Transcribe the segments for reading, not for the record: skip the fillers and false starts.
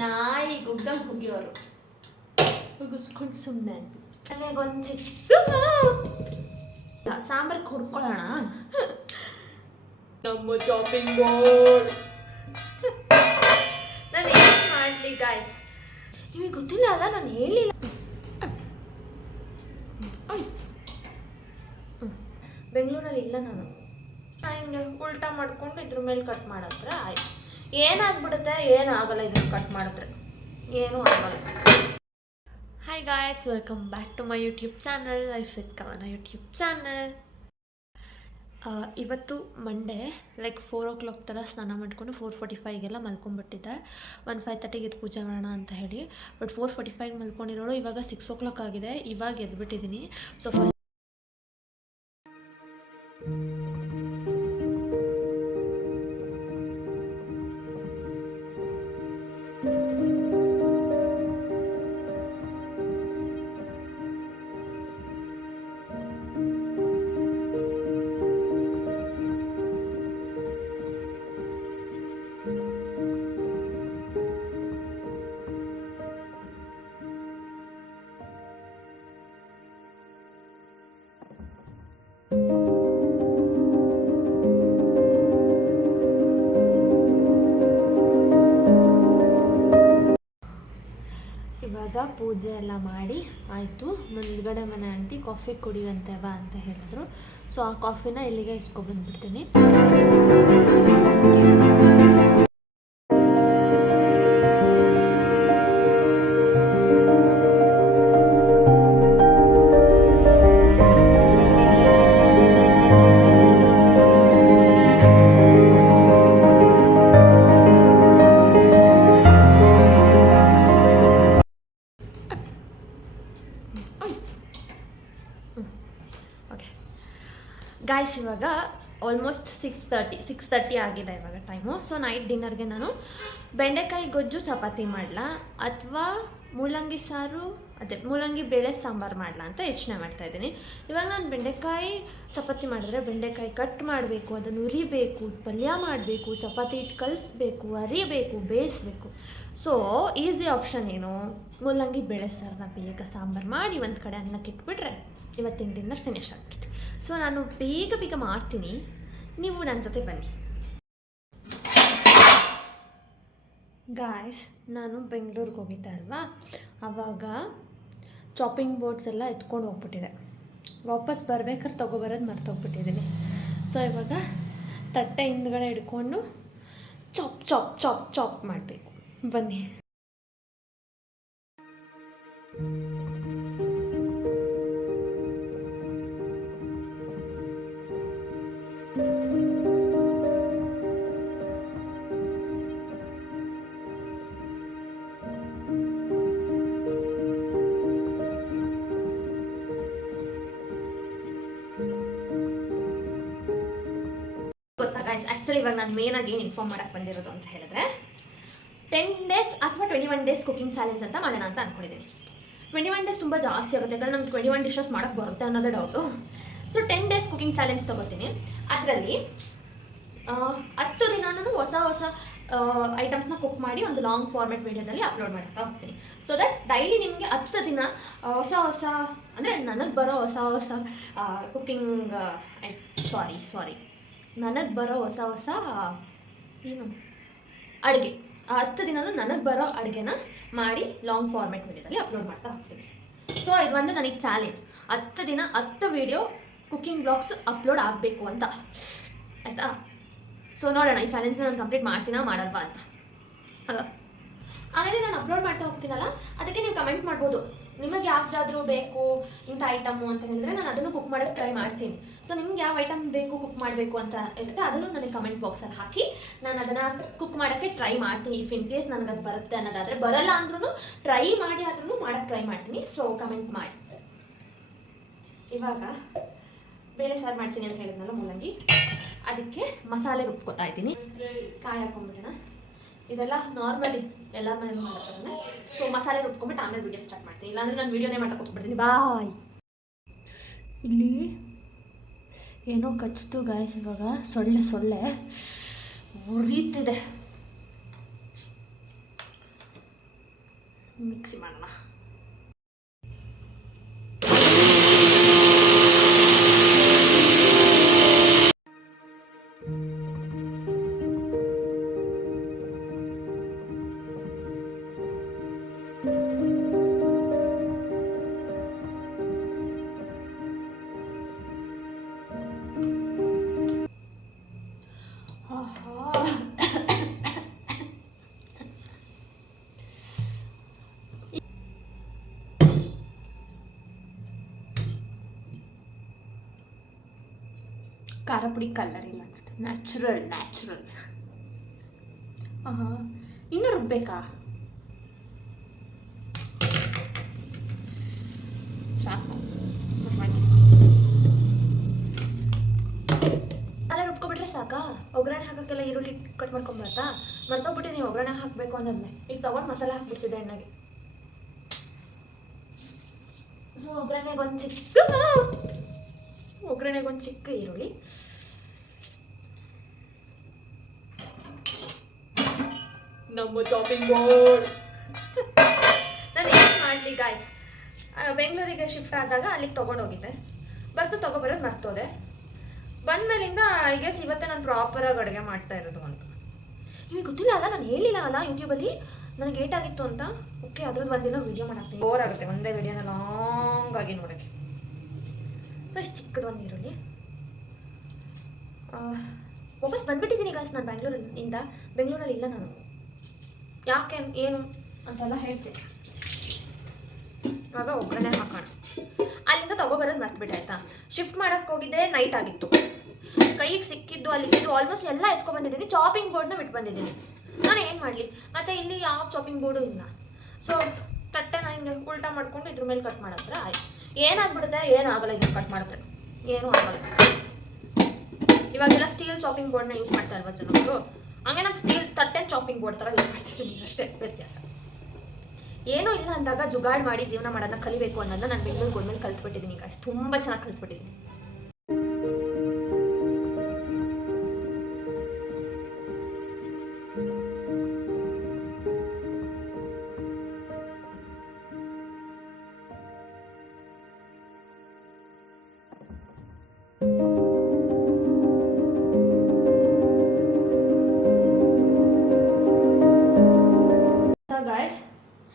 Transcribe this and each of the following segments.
ನಾಯಿ ಗುಗ್ಗಂಗೆ ಹುಗಿಯೋರು ಹುಗಿಸ್ಕೊಂಡು ಸುಮ್ಮನೆ ನನಗೊಂದು ಚಿಕ್ಕ ಸಾಂಬಾರು ಹುಡ್ಕೊಳ್ಳೋಣ. ನಮ್ಮ ಚಾಪಿಂಗ್ ಬೋರ್ಡ್ ನಾನು ಏನು ಮಾಡಲಿ ಗಾಯ್ಸ್, ನಿಮಗೆ ಗೊತ್ತಿಲ್ಲ ಅಲ್ಲ, ನಾನು ಹೇಳಿಲ್ಲ. ಬೆಂಗಳೂರಲ್ಲಿ ಇಲ್ಲ ನಾನು ಹಿಂಗೆ ಉಲ್ಟಾ ಮಾಡ್ಕೊಂಡು ಇದ್ರ ಮೇಲೆ ಕಟ್ ಮಾಡಿದ್ರೆ ಆಯ್ತು. ಏನಾಗ್ಬಿಡುತ್ತೆ, ಏನೂ ಆಗಲ್ಲ ಇದನ್ನು ಕಟ್ ಮಾಡಿದ್ರೆ, ಏನೂ ಆಗಲ್ಲ. Hi guys, welcome back to my YouTube channel life with Kavana YouTube channel. ಇವತ್ತು ಮಂಡೇ, ಲೈಕ್ 4 o'clock ಥರ ಸ್ನಾನ ಮಾಡಿಕೊಂಡು 4:45ಗೆಲ್ಲ ಮಲ್ಕೊಂಡ್ಬಿಟ್ಟಿದ್ದೆ. 5:30ಗೆ ಎದ್ದು ಪೂಜೆ ಮಾಡೋಣ ಅಂತ ಹೇಳಿ. ಬಟ್ 4:45 ಮಲ್ಕೊಂಡಿರೋಳು, ಇವಾಗ 6 o'clock ಆಗಿದೆ. ಇವಾಗ ಎದ್ಬಿಟ್ಟಿದ್ದೀನಿ. ಸೊ ಫಸ್ಟ್ ಇವಾಗ ಪೂಜೆ ಎಲ್ಲ ಮಾಡಿ ಆಯಿತು. ಮುಂದ್ಗಡೆ ಮನೆ ಆಂಟಿ ಕಾಫಿ ಕುಡಿಯುವಂತೆ ಬಾ ಅಂತ ಹೇಳಿದ್ರು. ಸೊ ಆ ಕಾಫಿನ ಇಲ್ಲಿಗೆ ಇಸ್ಕೊಬಂದ್ಬಿಡ್ತೀನಿ. ಗಾಯ್ಸ್, ಇವಾಗ ಆಲ್ಮೋಸ್ಟ್ 6:30 ಆಗಿದೆ ಇವಾಗ ಟೈಮು. ಸೊ ನೈಟ್ ಡಿನ್ನರ್ಗೆ ನಾನು ಬೆಂಡೆಕಾಯಿ ಗೊಜ್ಜು ಚಪಾತಿ ಮಾಡಲಾ ಅಥವಾ ಮೂಲಂಗಿ ಸಾರು, ಅದೇ ಮೂಲಂಗಿ ಬೇಳೆ ಸಾಂಬಾರು ಮಾಡಲಾ ಅಂತ ಯೋಚನೆ ಮಾಡ್ತಾಯಿದ್ದೀನಿ. ಇವಾಗ ನಾನು ಬೆಂಡೆಕಾಯಿ ಚಪಾತಿ ಮಾಡಿದ್ರೆ ಬೆಂಡೆಕಾಯಿ ಕಟ್ ಮಾಡಬೇಕು, ಅದನ್ನು ಉರಿಬೇಕು, ಪಲ್ಯ ಮಾಡಬೇಕು, ಚಪಾತಿ ಹಿಟ್ಟು ಕಲಿಸ್ಬೇಕು, ಅರಿಬೇಕು, ಬೇಯಿಸ್ಬೇಕು. ಸೊ ಈಸಿ ಆಪ್ಷನ್ ಏನು, ಮೂಲಂಗಿ ಬೇಳೆ ಸಾರನ್ನ ಬೇಗ ಸಾಂಬಾರು ಮಾಡಿ ಒಂದು ಕಡೆ ಅನ್ನಕ್ಕೆ ಇಟ್ಬಿಟ್ರೆ ಇವತ್ತಿನ ಡಿನ್ನರ್ ಫಿನಿಶ್ ಆಗ್ಬಿಡ್ತು. ಸೊ ನಾನು ಬೇಗ ಮಾಡ್ತೀನಿ, ನೀವು ನನ್ನ ಜೊತೆ ಬನ್ನಿ. ಗಾಯ್ಸ್, ನಾನು ಬೆಂಗಳೂರಿಗೆ ಹೋಗಿದ್ದೆ ಅಲ್ವಾ, ಆವಾಗ ಚಾಪಿಂಗ್ ಬೋರ್ಡ್ಸ್ ಎಲ್ಲ ಎತ್ಕೊಂಡು ಹೋಗ್ಬಿಟ್ಟಿದೆ. ವಾಪಸ್ ಬರ್ಬೇಕಾದ್ರೆ ತೊಗೊಬರೋದು ಮರ್ತೋಗ್ಬಿಟ್ಟಿದ್ದೀನಿ. ಸೊ ಇವಾಗ ತಟ್ಟೆ ಹಿಂದ್ಗಡೆ ಹಿಡ್ಕೊಂಡು ಚಾಪ್ ಚಾಪ್ ಚಾಪ್ ಚಾಪ್ ಮಾಡಬೇಕು. ಬನ್ನಿ. ಗೊತ್ತಾ ಗೈಸ್, ಆ್ಯಕ್ಚುಲಿ ಇವಾಗ ನಾನು ಮೇನಾಗಿ ಏನು ಇನ್ಫಾರ್ಮ್ ಮಾಡೋಕ್ಕೆ ಬಂದಿರೋದು ಅಂತ ಹೇಳಿದ್ರೆ 10 days ಅಥವಾ 21 days ಕುಕಿಂಗ್ ಚಾಲೆಂಜ್ ಅಂತ ಮಾಡೋಣ ಅಂತ ಅಂದ್ಕೊಂಡಿದ್ದೀನಿ. 21 days ತುಂಬ ಜಾಸ್ತಿ ಆಗುತ್ತೆ, ಯಾಕಂದರೆ ನಂಗೆ 21 dishes ಮಾಡೋಕ್ಕೆ ಬರುತ್ತೆ ಅನ್ನೋದೇ doubt. So 10 days cooking challenge ತೊಗೋತೀನಿ. ಅದರಲ್ಲಿ 10 ದಿನನೂ ಹೊಸ ಐಟಮ್ಸ್ನ ಕುಕ್ ಮಾಡಿ ಒಂದು ಲಾಂಗ್ ಫಾರ್ಮೆಟ್ ವೀಡಿಯೋದಲ್ಲಿ ಅಪ್ಲೋಡ್ ಮಾಡ್ತಾ ಹೋಗ್ತೀನಿ. ಸೊ ದಟ್ ಡೈಲಿ ನಿಮಗೆ 10 ದಿನ ಹೊಸ ಅಂದರೆ ನನಗೆ ಬರೋ ಹೊಸ ಕುಕಿಂಗ್ ನನಗೆ ಬರೋ ಹೊಸ ಏನು ಅಡುಗೆ, 10 ದಿನನೂ ನನಗೆ ಬರೋ ಅಡುಗೆನ ಮಾಡಿ ಲಾಂಗ್ ಫಾರ್ಮೆಟ್ ವೀಡಿಯೋದಲ್ಲಿ ಅಪ್ಲೋಡ್ ಮಾಡ್ತಾ ಹೋಗ್ತೀನಿ. ಸೊ ಇದು ಒಂದು ನನಗೆ ಚಾಲೆಂಜ್, 10 ದಿನ 10 ವೀಡಿಯೋ ಕುಕಿಂಗ್ ಬ್ಲಾಗ್ಸ್ ಅಪ್ಲೋಡ್ ಆಗಬೇಕು ಅಂತ, ಆಯಿತಾ? ಸೊ ನೋಡೋಣ ಈ ಚಾಲೆಂಜ್ನ ನಾನು ಕಂಪ್ಲೀಟ್ ಮಾಡ್ತೀನಾ ಮಾಡಲ್ವಾ ಅಂತ. ಆಮೇಲೆ ನಾನು ಅಪ್ಲೋಡ್ ಮಾಡ್ತಾ ಹೋಗ್ತೀನಲ್ಲ, ಅದಕ್ಕೆ ನೀವು ಕಮೆಂಟ್ ಮಾಡ್ಬೋದು, ನಿಮಗೆ ಯಾವುದಾದ್ರೂ ಬೇಕು ಇಂಥ ಐಟಮು ಅಂತ ಹೇಳಿದ್ರೆ ನಾನು ಅದನ್ನು ಕುಕ್ ಮಾಡೋಕ್ಕೆ ಟ್ರೈ ಮಾಡ್ತೀನಿ. ಸೊ ನಿಮ್ಗೆ ಯಾವ ಐಟಮ್ ಬೇಕು ಕುಕ್ ಮಾಡಬೇಕು ಅಂತ ಇರುತ್ತೆ ಅದನ್ನು ನನಗೆ ಕಮೆಂಟ್ ಬಾಕ್ಸಲ್ಲಿ ಹಾಕಿ ನಾನು ಅದನ್ನು ಕುಕ್ ಮಾಡೋಕ್ಕೆ ಟ್ರೈ ಮಾಡ್ತೀನಿ. ಇಫ್ ಇನ್ ಕೇಸ್ ನನಗೆ ಅದು ಬರುತ್ತೆ ಅನ್ನೋದಾದರೆ, ಬರಲ್ಲ ಅಂದ್ರೂ ಟ್ರೈ ಮಾಡಿ ಆದ್ರೂ ಮಾಡೋಕ್ಕೆ ಟ್ರೈ ಮಾಡ್ತೀನಿ. ಸೊ ಕಮೆಂಟ್ ಮಾಡಿ. ಇವಾಗ ಬೇಳೆ ಸಾರು ಮಾಡ್ತೀನಿ ಅಂತ ಹೇಳಿದ್ನಲ್ಲ, ಮೂಲಂಗಿ, ಅದಕ್ಕೆ ಮಸಾಲೆ ರುಬ್ಕೊತಾ ಇದ್ದೀನಿ. ಕಾಯಿ ಹಾಕೊಂಡ್ಬಿಡೋಣ. ಇದೆಲ್ಲ ನಾರ್ಮಲಿ ಎಲ್ಲ ಮನೆ ಮಾಡ್ತಾರೆ. ಸೊ ಮಸಾಲೆ ರುಬ್ಕೊಂಡ್ಬಿಟ್ಟು ಆಮೇಲೆ ವೀಡಿಯೋ ಸ್ಟಾರ್ಟ್ ಮಾಡ್ತೀನಿ, ಇಲ್ಲಾಂದರೆ ನಾನು ವೀಡಿಯೋನೇ ಮಾಡ್ತಾ ಕೂತ್ಬಿಡ್ತೀನಿ. ಬಾಯ್. ಇಲ್ಲಿ ಏನೋ ಕಚ್ಚಿತು ಗಾಯ್ಸ್, ಇವಾಗ ಸೊಳ್ಳೆ ಉರಿತಿದೆ. ಮಿಕ್ಸಿ ಮಾಡೋಣ. ಖಾರ ಪುಡಿ ಕಲರ್ ಇಲ್ಲ ಅನ್ಸುತ್ತೆ, ನ್ಯಾಚುರಲ್. ಇನ್ನೂ ರುಬ್ಬೇಕಾ? ಸಾಕು, ಅಲ್ಲ ರುಬ್ಕೊಬಿಟ್ರೆ ಸಾಕಾ? ಒಗ್ಗರಣೆ ಹಾಕೋಕ್ಕೆಲ್ಲ ಈರುಳ್ಳಿ ಕಟ್ ಮಾಡ್ಕೊಂಬರ್ತಾ? ಮರ್ತೋಗ್ಬಿಟ್ಟು ನೀವು ಒಗ್ಗರಣೆ ಹಾಕಬೇಕು ಅನ್ನೋದನ್ನೇ ಈಗ ತೊಗೊಂಡು ಮಸಾಲೆ ಹಾಕ್ಬಿಡ್ತಿದ್ದೆ ಎಣ್ಣೆಗೆ. ಸೊ ಒಗ್ಗರಣೆಗೊಂದು ಚಿಕ್ಕ ಈರುಳ್ಳಿ, ನಮ್ಮ ಚಾಪಿಂಗ್ ಬೋರ್ಡ್. ನಾನು ಏನು ಮಾಡಲಿ ಗಾಯ್ಸ್, ಬೆಂಗಳೂರಿಗೆ ಶಿಫ್ಟ್ ಆದಾಗ ಅಲ್ಲಿಗೆ ತೊಗೊಂಡೋಗಿದ್ದೆ, ತೊಗೊಬರೋದು ಮರ್ತೋದೆ. ಬಂದಮೇಲಿಂದ ಐ ಗೆಸ್ ಇವತ್ತೇ ನಾನು ಪ್ರಾಪರಾಗಿ ಅಡುಗೆ ಮಾಡ್ತಾ ಇರೋದು ಅಂತ. ನಿಮಗೆ ಗೊತ್ತಿಲ್ಲ ಅಲ್ಲ, ನಾನು ಹೇಳಿಲ್ಲ ಅಲ್ಲ ಯೂಟ್ಯೂಬಲ್ಲಿ ನನಗೆ ಏಟಾಗಿತ್ತು ಅಂತ. ಓಕೆ, ಅದ್ರದ್ದು ಒಂದಿನ ವೀಡಿಯೋ ಮಾಡಾಕ್ತೀನಿ. ಬೋರ್ ಆಗುತ್ತೆ ಒಂದೇ ವೀಡಿಯೋನ ಲಾಂಗ್ ಆಗಿ ನೋಡೋಕ್ಕೆ. ಸೊ ಇಷ್ಟು ಚಿಕ್ಕದು ಒಂದು ಈರುಳ್ಳಿ. ವಾಪಸ್ ಬಂದುಬಿಟ್ಟಿದ್ದೀನಿ ಗಾಯ್ಸ್ ನಾನು ಬೆಂಗಳೂರಲ್ಲಿ ಇಲ್ಲ ನಾನು. ಯಾಕೆ ಏನು ಅಂತೆಲ್ಲ ಹೇಳ್ತೀನಿ. ಆಗ ಒಗ್ಗರಣೆ ಹಾಕೋಣ. ಅಲ್ಲಿಂದ ತೊಗೊಬರೋದು ಮರ್ತುಬಿಟ್ಟೆ ಆಯಿತಾ. ಶಿಫ್ಟ್ ಮಾಡೋಕ್ಕೆ ಹೋಗಿದ್ದೆ, ನೈಟ್ ಆಗಿತ್ತು. ಕೈಗೆ ಸಿಕ್ಕಿದ್ದು ಅಲ್ಲಿದ್ದು ಆಲ್ಮೋಸ್ಟ್ ಎಲ್ಲ ಎತ್ಕೊಬಂದಿದ್ದೀನಿ. ಚಾಪಿಂಗ್ ಬೋರ್ಡ್ನ ಬಿಟ್ಟು ಬಂದಿದ್ದೀನಿ. ನಾನು ಏನು ಮಾಡಲಿ, ಮತ್ತು ಇಲ್ಲಿ ಯಾವ ಚಾಪಿಂಗ್ ಬೋರ್ಡು ಇಲ್ಲ. ಸೊ ತಟ್ಟೆನ ಹಿಂಗೆ ಉಲ್ಟಾ ಮಾಡ್ಕೊಂಡು ಇದ್ರ ಮೇಲೆ ಕಟ್ ಮಾಡಿದ್ರೆ ಆಯ್ತು. ಏನಾಗ್ಬಿಡುತ್ತೆ, ಏನಾಗಲ್ಲ ಇದನ್ನು ಕಟ್ ಮಾಡಿದ್ರೆ, ಏನೂ ಆಗಲ್ಲ. ಇವಾಗೆಲ್ಲ ಸ್ಟೀಲ್ ಚಾಪಿಂಗ್ ಬೋರ್ಡ್ನ ಯೂಸ್ ಮಾಡ್ತಾ ಇಲ್ವ ಜನರು, ಹಂಗೆ ನಾನು ಸ್ಟೀಲ್ ತಟ್ಟೆ ಚಾಪಿಂಗ್ ಬೋರ್ಡ್ ಥರ ಯೂಸ್ ಮಾಡ್ತಿದ್ದೀನಿ, ಅಷ್ಟೇ ವ್ಯತ್ಯಾಸ. ಏನೂ ಇಲ್ಲ ಅಂದಾಗ ಜುಗಾಡ್ ಮಾಡಿ ಜೀವನ ಮಾಡೋದನ್ನ ಕಲಿಬೇಕು ಅನ್ನೋದನ್ನ ನಾನು ಬೆಂಗಳೂರಿಗೆ ಹೋದ್ಮೇಲೆ ಕಲ್ತ್ಬಿಟ್ಟಿದ್ದೀನಿ ಗಾಯ್ಸ್. ತುಂಬ ಚೆನ್ನಾಗಿ ಕಲ್ತ್ಬಿಟ್ಟಿದ್ದೀನಿ.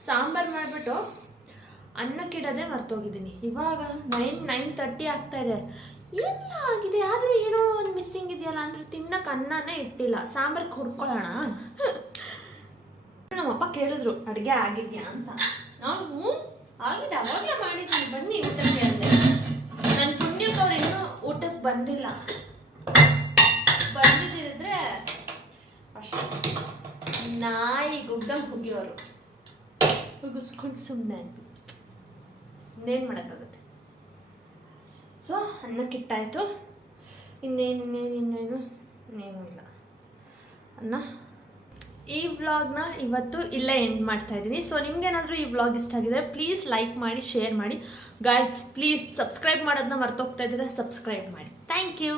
ಸಾಂಬಾರು ಮಾಡಿಬಿಟ್ಟು ಅನ್ನಕ್ಕಿಡೋದೇ ಮರ್ತೋಗಿದ್ದೀನಿ. ಇವಾಗ 9:30 ಆಗ್ತಾಯಿದೆ. ಎಲ್ಲ ಆಗಿದೆ, ಆದರೂ ಏನೋ ಒಂದು ಮಿಸ್ಸಿಂಗ್ ಇದೆಯಲ್ಲ ಅಂದರೆ ತಿನ್ನಕ್ಕೆ ಅನ್ನನೇ ಇಟ್ಟಿಲ್ಲ. ಸಾಂಬಾರಿಗೆ ಹುಡ್ಕೊಳ್ಳೋಣ. ನಮ್ಮಪ್ಪ ಕೇಳಿದ್ರು ಅಡುಗೆ ಆಗಿದೆಯಾ ಅಂತ. ನಾವು ಆಗಿದೆ, ಅವಾಗಲೇ ಮಾಡಿದ್ದೀನಿ, ಬನ್ನಿ ಊಟಕ್ಕೆ ಅಂದೆ. ನನ್ನ ಪುಣ್ಯಕ್ಕೆ ಅವ್ರು ಇನ್ನೂ ಊಟಕ್ಕೆ ಬಂದಿಲ್ಲ. ಬಂದಿದ್ದಿದ್ರೆ ಅಷ್ಟೇ ನಾಯಿ ಗುಗ್ಗಂಗೆ ಹೋಗಿಯವರು ಉಗಿಸ್ಕೊಂಡು ಸುಮ್ಮನೆ ಅಂದ್ಬಿಟ್ಟು ಇನ್ನೇನು ಮಾಡೋಕ್ಕಾಗುತ್ತೆ. ಸೊ ಅನ್ನಕ್ಕಿಟ್ಟಾಯಿತು. ಇನ್ನೇನು ಇಲ್ಲ ಅನ್ನ. ಈ ವ್ಲಾಗ್ನ ಇವತ್ತು ಇಲ್ಲೇ ಎಂಡ್ ಮಾಡ್ತಾಯಿದ್ದೀನಿ. ಸೊ ನಿಮ್ಗೇನಾದರೂ ಈ ವ್ಲಾಗ್ ಇಷ್ಟ ಆಗಿದ್ರೆ ಪ್ಲೀಸ್ ಲೈಕ್ ಮಾಡಿ, ಶೇರ್ ಮಾಡಿ ಗಾಯ್ಸ್. ಪ್ಲೀಸ್ ಸಬ್ಸ್ಕ್ರೈಬ್ ಮಾಡೋದನ್ನ ಮರ್ತೋಗ್ತಾ ಇದ್ದೀರಾ, ಸಬ್ಸ್ಕ್ರೈಬ್ ಮಾಡಿ. Thank you.